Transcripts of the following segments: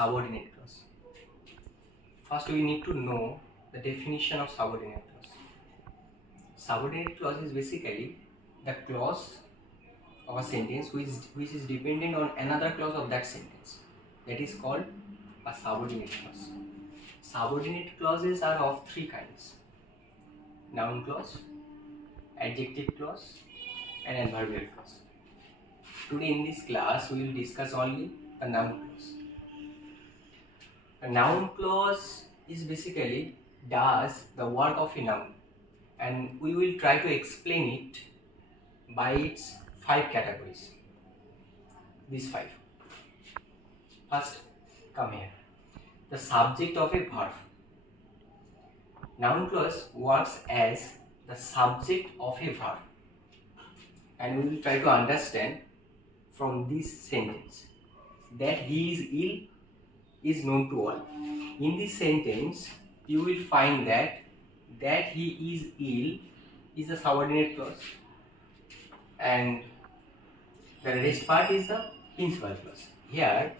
subordinate clause. First, we need to know the definition of subordinate clause. Subordinate clause is basically the clause of a sentence which is dependent on another clause of that sentence. That is called a subordinate clause. Subordinate clauses are of three kinds: noun clause, adjective clause, and adverbial clause. Today in this class we will discuss only the noun clause. A noun clause is basically does the work of a noun, and we will try to explain it by its 5 categories. These 5. First, come here. The subject of a verb. Noun clause works as the subject of a verb, and we will try to understand from this sentence that he is ill is known to all. In this sentence, you will find that he is ill is a subordinate clause, and the rest part is the principal clause. Here,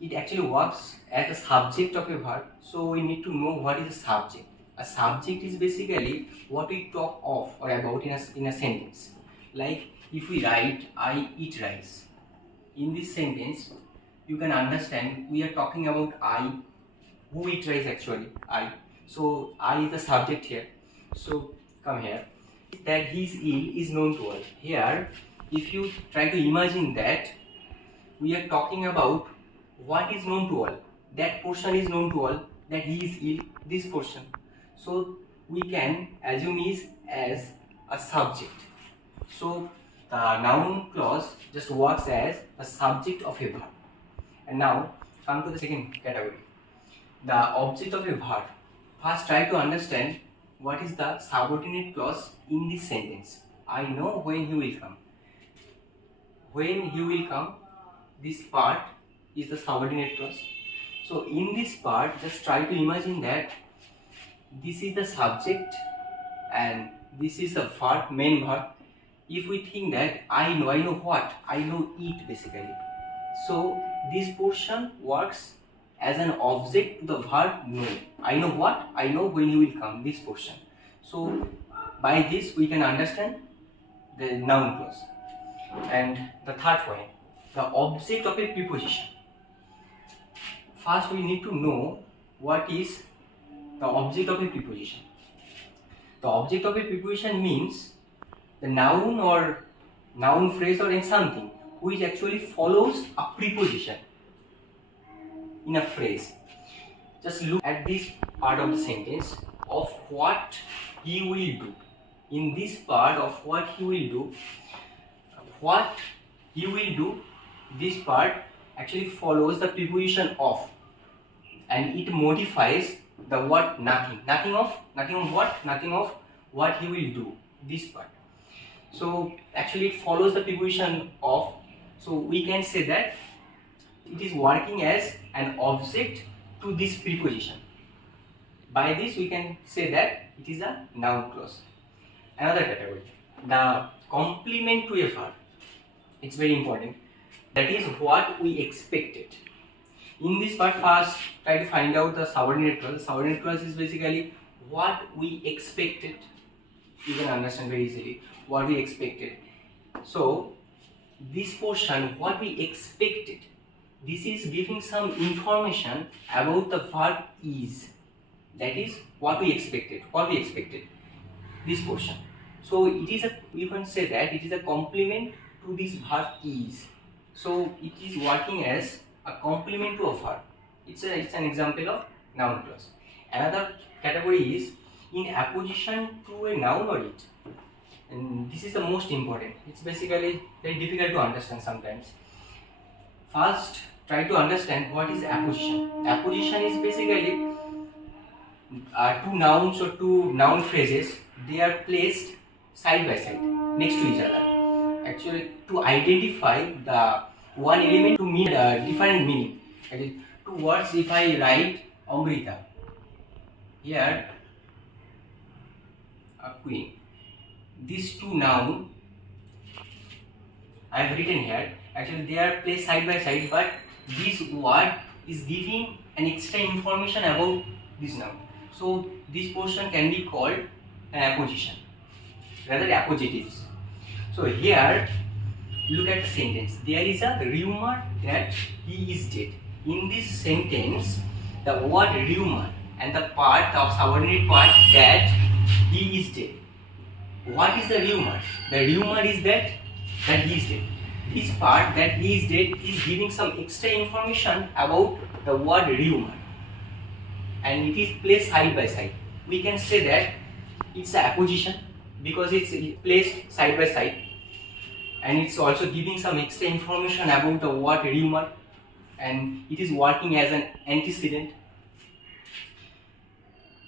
it actually works as the subject of a verb, so we need to know what is a subject. A subject is basically what we talk of or about in a sentence. Like if we write, I eat rice. In this sentence, you can understand we are talking about I, who eat rice actually, I. So I is the subject here. So come here. That he is ill is known to all. Here, if you try to imagine that we are talking about what is known to all, that portion is known to all, that he is ill, this portion. So we can assume is as a subject. So the noun clause just works as a subject of a verb. And now come to the second category, the object of a verb. First, try to understand what is the subordinate clause in this sentence. I know when he will come. When he will come, this part is the subordinate clause. So in this part, just try to imagine that this is the subject and this is the verb, main verb. If we think that I know what? I know eat basically. So this portion works as an object to the verb know. I know what? I know when you will come, this portion. So by this we can understand the noun clause. And the third point, the object of a preposition. First we need to know what is the object of a preposition. The object of a preposition means the noun or noun phrase or in something which actually follows a preposition in a phrase. Just look at this part of the sentence of what he will do. In this part of what he will do, this part actually follows the preposition of, and it modifies the word nothing. Nothing of what? Nothing of what he will do, this part. So actually it follows the preposition of, so we can say that it is working as an object to this preposition. By this we can say that it is a noun clause. Another category, the complement to a verb. It's very important. That is what we expected. In this part, first try to find out the subordinate clause. Subordinate clause is basically what we expected. You can understand very easily what we expected. So this portion, what we expected, this is giving some information about the verb is. That is what we expected. This portion. So it is you can say that it is a complement to this verb is. So it is working as a complement to a verb. It's an example of noun clause. Another category is in apposition to a noun or it. And this is the most important. It's basically very difficult to understand sometimes. First, try to understand what is apposition. Apposition is basically two nouns or two noun phrases. They are placed side by side next to each other. Actually, to identify the one element to mean different meaning. Actually, two words. If I write Amrita, here a queen. These two nouns I have written here. Actually, they are placed side by side, but this word is giving an extra information about this noun. So this portion can be called an apposition, rather appositives. So here, look at the sentence. There is a rumor that he is dead. In this sentence, the word rumor and the part, the subordinate part, that he is dead. What is the rumor? The rumor is that he is dead. This part, that he is dead, is giving some extra information about the word rumor, and it is placed side by side. We can say that it's an apposition because it's placed side by side, and it's also giving some extra information about the word rumor, and it is working as an antecedent.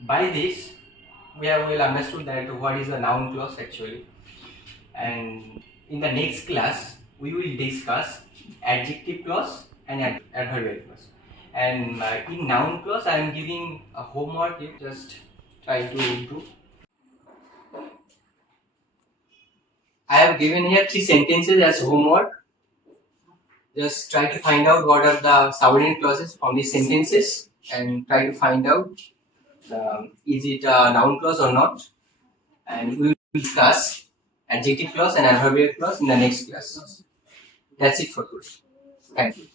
By this, we have well understood that what is the noun clause actually, and in the next class we will discuss adjective clause and adverbial clause. And in noun clause, I am giving a homework. You just try to improve. I have given here 3 sentences as homework. Just try to find out what are the subordinate clauses from these sentences and try to find out is it a noun clause or not. And we will discuss adjective clause and adverbial clause in the next class. That's it for today. Thank you.